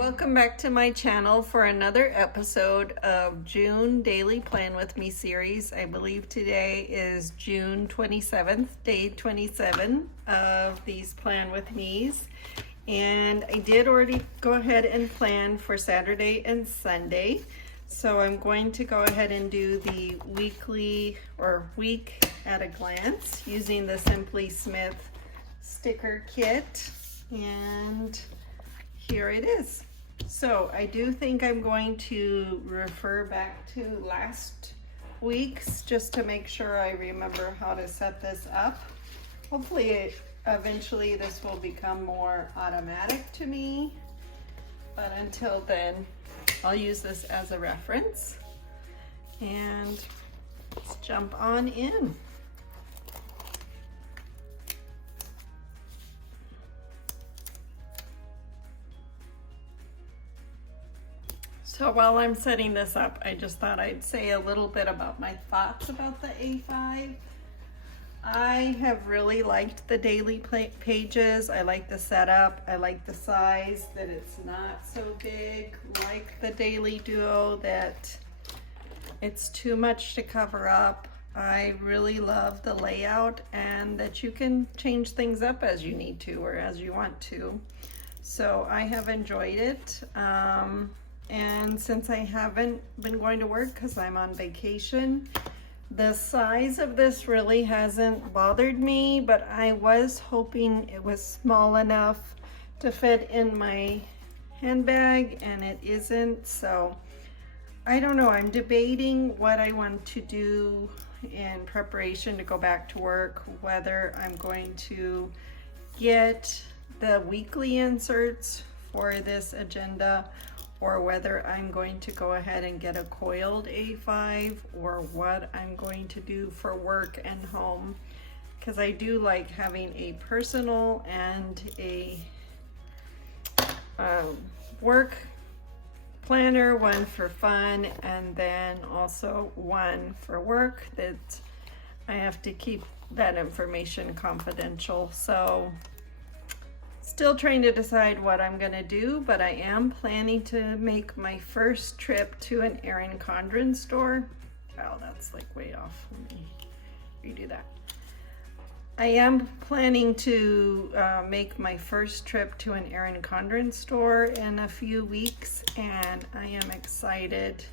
welcome back to my channel for another episode of June Daily Plan With Me series. I believe today is June 27th, day 27 of these Plan With Me's. And I did already go ahead and plan for Saturday and Sunday. So I'm going to go ahead and do the weekly or week at a glance using the Simply Smith sticker kit. And here it is. So I do think I'm going to refer back to last week's just to make sure I remember how to set this up. Hopefully eventually this will become more automatic to me, but until then I'll use this as a reference. And let's jump on in. So while I'm setting this up, I just thought I'd say a little bit about my thoughts about the A5. I have really liked the daily pages. I like the setup. I like the size, that it's not so big like the Daily Duo, that it's too much to cover up. I really love the layout and that you can change things up as you need to or as you want to. So I have enjoyed it. And since I haven't been going to work because I'm on vacation, the size of this really hasn't bothered me, but I was hoping it was small enough to fit in my handbag, and it isn't. So I don't know, I'm debating what I want to do in preparation to go back to work, whether I'm going to get the weekly inserts for this agenda or whether I'm going to go ahead and get a coiled A5, or what I'm going to do for work and home, because I do like having a personal and a work planner, one for fun, and then also one for work that I have to keep that information confidential. So still trying to decide what I'm gonna do, but I am planning to make my first trip to an Erin Condren store. Oh, that's like way off. Let me redo that. I am planning to make my first trip to an Erin Condren store in a few weeks, and I am excited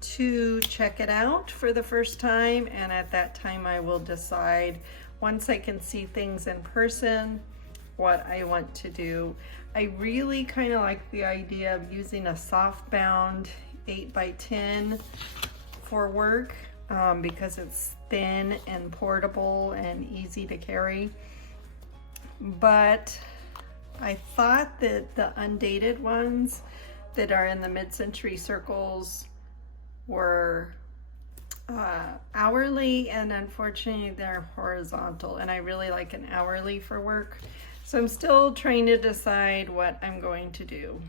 to check it out for the first time. And at that time I will decide, once I can see things in person, what I want to do. I really kind of like the idea of using a soft bound 8x10 for work because it's thin and portable and easy to carry. But I thought that the undated ones that are in the mid-century circles were hourly, and unfortunately they're horizontal, and I really like an hourly for work. So I'm still trying to decide what I'm going to do.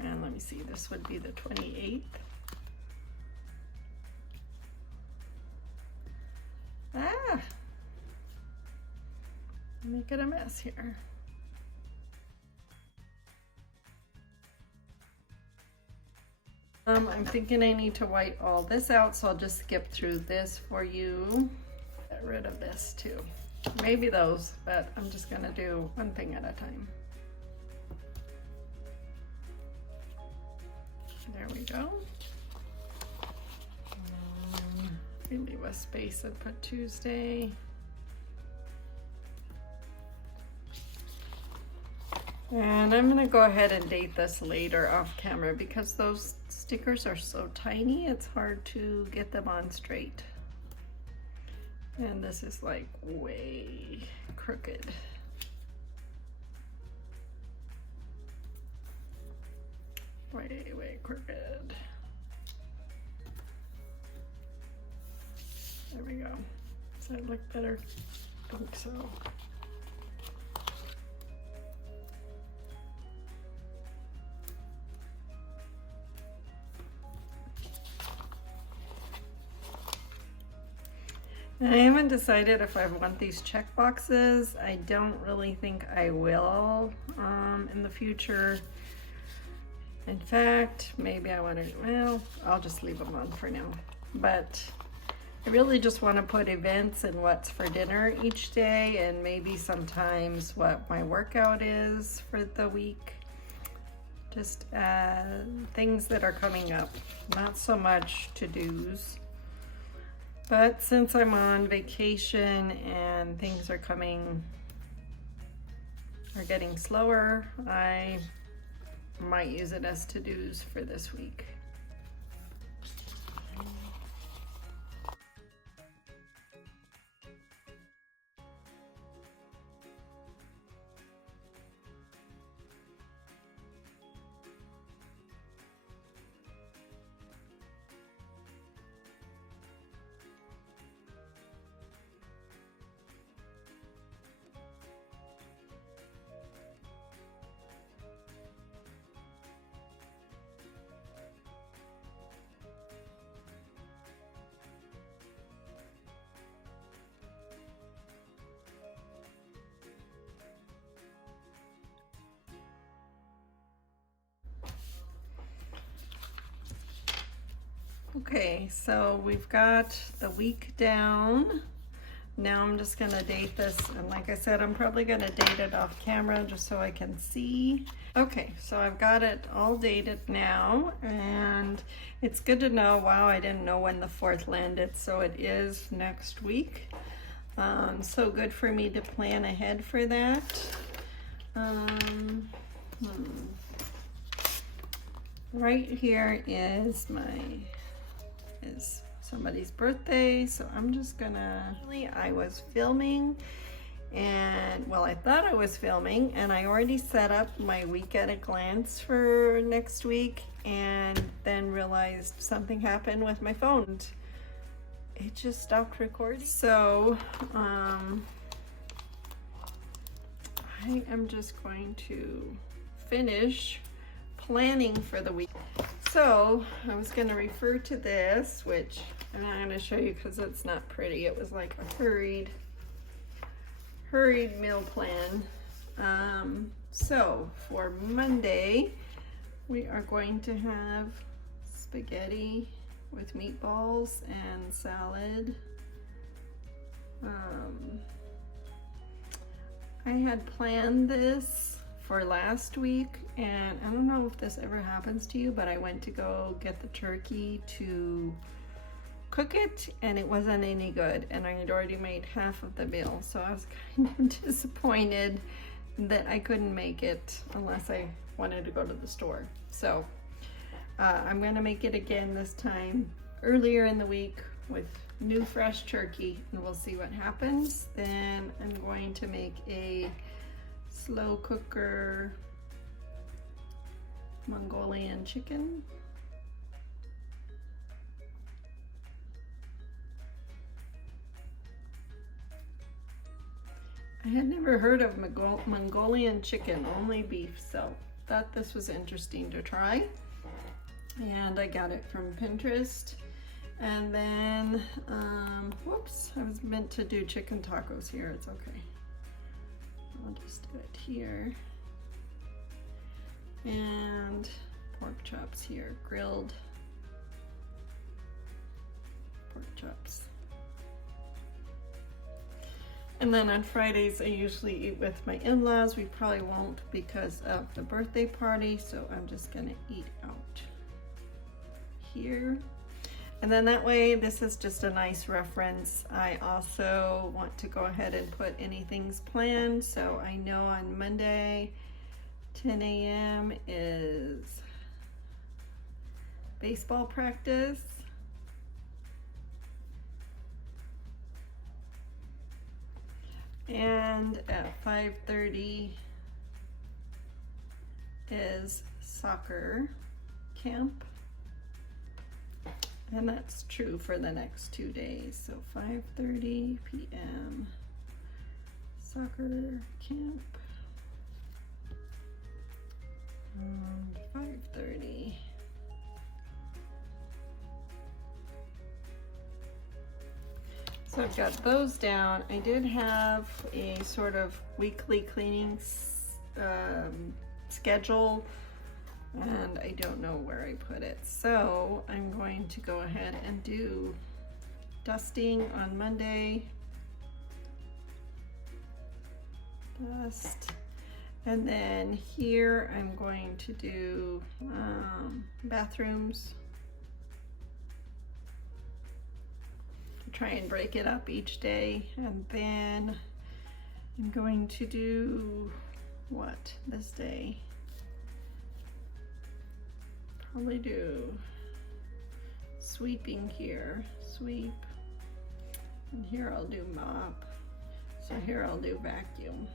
And let me see, this would be the 28th. Making a mess here. I'm thinking I need to white all this out, so I'll just skip through this for you. Get rid of this too. Maybe those, but I'm just gonna do one thing at a time. There we go. We leave a space and put Tuesday. And I'm gonna go ahead and date this later off camera because those stickers are so tiny, it's hard to get them on straight. And this is like way crooked. Way crooked. There we go. Does that look better? I think so. I haven't decided if I want these check boxes. I don't really think I will in the future. In fact, maybe I want to, well, I'll just leave them on for now. But I really just want to put events and what's for dinner each day, and maybe sometimes what my workout is for the week. Just things that are coming up, not so much to-dos. But since I'm on vacation and things are getting slower, I might use it as to-dos for this week. Okay, so we've got the week down. Now I'm just gonna date this, and like I said, I'm probably gonna date it off camera just so I can see. Okay, so I've got it all dated now, and it's good to know, wow, I didn't know when the 4th landed, so it is next week. So good for me to plan ahead for that. Right here is somebody's birthday, so I'm just gonna, I was filming, and well, I thought I was filming, and I already set up my week at a glance for next week, and then realized something happened with my phone. It just stopped recording. So I am just going to finish planning for the week. So I was going to refer to this, which I'm not going to show you because it's not pretty. It was like a hurried meal plan. So for Monday, we are going to have spaghetti with meatballs and salad. I had planned this for last week, and I don't know if this ever happens to you, but I went to go get the turkey to cook it, and it wasn't any good, and I had already made half of the meal, so I was kind of disappointed that I couldn't make it unless I wanted to go to the store. So I'm gonna make it again this time earlier in the week with new fresh turkey, and we'll see what happens. Then I'm going to make a slow cooker Mongolian chicken. I had never heard of Mongolian chicken, only beef, so thought this was interesting to try. And I got it from Pinterest. And then, whoops, I was meant to do chicken tacos here, it's okay. I'll just do it here. And pork chops here, grilled pork chops. And then on Fridays, I usually eat with my in-laws. We probably won't because of the birthday party, so I'm just gonna eat out here. And then that way, this is just a nice reference. I also want to go ahead and put anything's planned. So I know on Monday, 10 a.m. is baseball practice. And at 5:30 is soccer camp. And that's true for the next 2 days. So 5:30 p.m. soccer camp. And 5:30. So I've got those down. I did have a sort of weekly cleaning schedule and I don't know where I put it. So I'm going to go ahead and do dusting on Monday. Dust. And then here I'm going to do bathrooms. Try and break it up each day. And then I'm going to do what this day? Probably do sweeping here, sweep. And here I'll do mop. So here I'll do vacuum.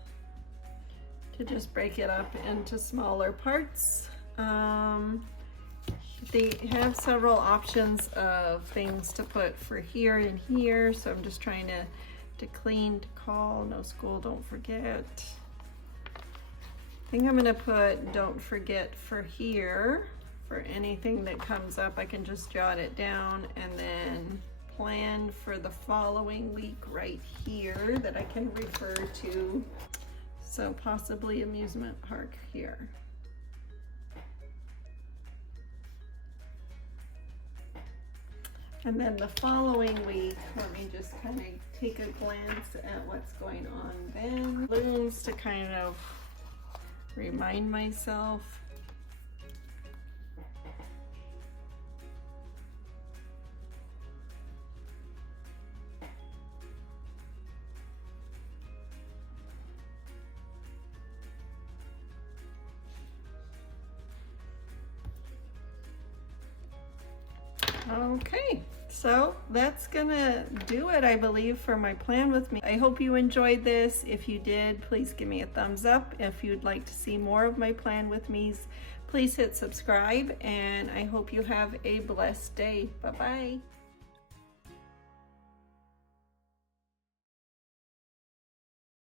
To just break it up into smaller parts. They have several options of things to put for here and here, so I'm just trying to clean, to call, no school, don't forget. I think I'm gonna put don't forget for here. For anything that comes up, I can just jot it down, and then plan for the following week right here that I can refer to. So possibly amusement park here. And then the following week, let me just kind of take a glance at what's going on then. Balloons to kind of remind myself. Okay, so that's gonna do it, I believe, for my plan with me. I hope you enjoyed this. If you did, please give me a thumbs up. If you'd like to see more of my plan with me's, please hit subscribe, and I hope you have a blessed day. Bye-bye.